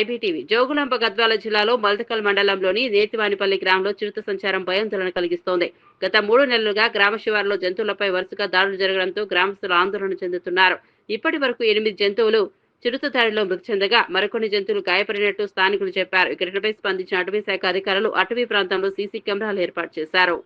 IBTV Jogulamba Gadwal జిల్లాలో మల్దకల్ మండలంలోని నేతివానిపల్లి గ్రామంలో చిరుత సంచారం భయాందోళన కలిగిస్తోంది. గత 3 నెలలుగా గ్రామ శివారులో జంతువులపై వరుసగా దాడులు జరగడంతో గ్రామస్తులు ఆందోళన చెందుతున్నారు. ఇప్పటి వరకు 8 జంతువులు చిరుత దాడిలో మృతి చెందగా మరికొన్ని జంతువులు గాయపడినట్టు స్థానికులు చెప్పారు. ఘటనపై స్పందించిన అటవీ శాఖ అధికారులు అటవీ ప్రాంతంలో సీసీ కెమెరాలు ఏర్పాటు చేశారు.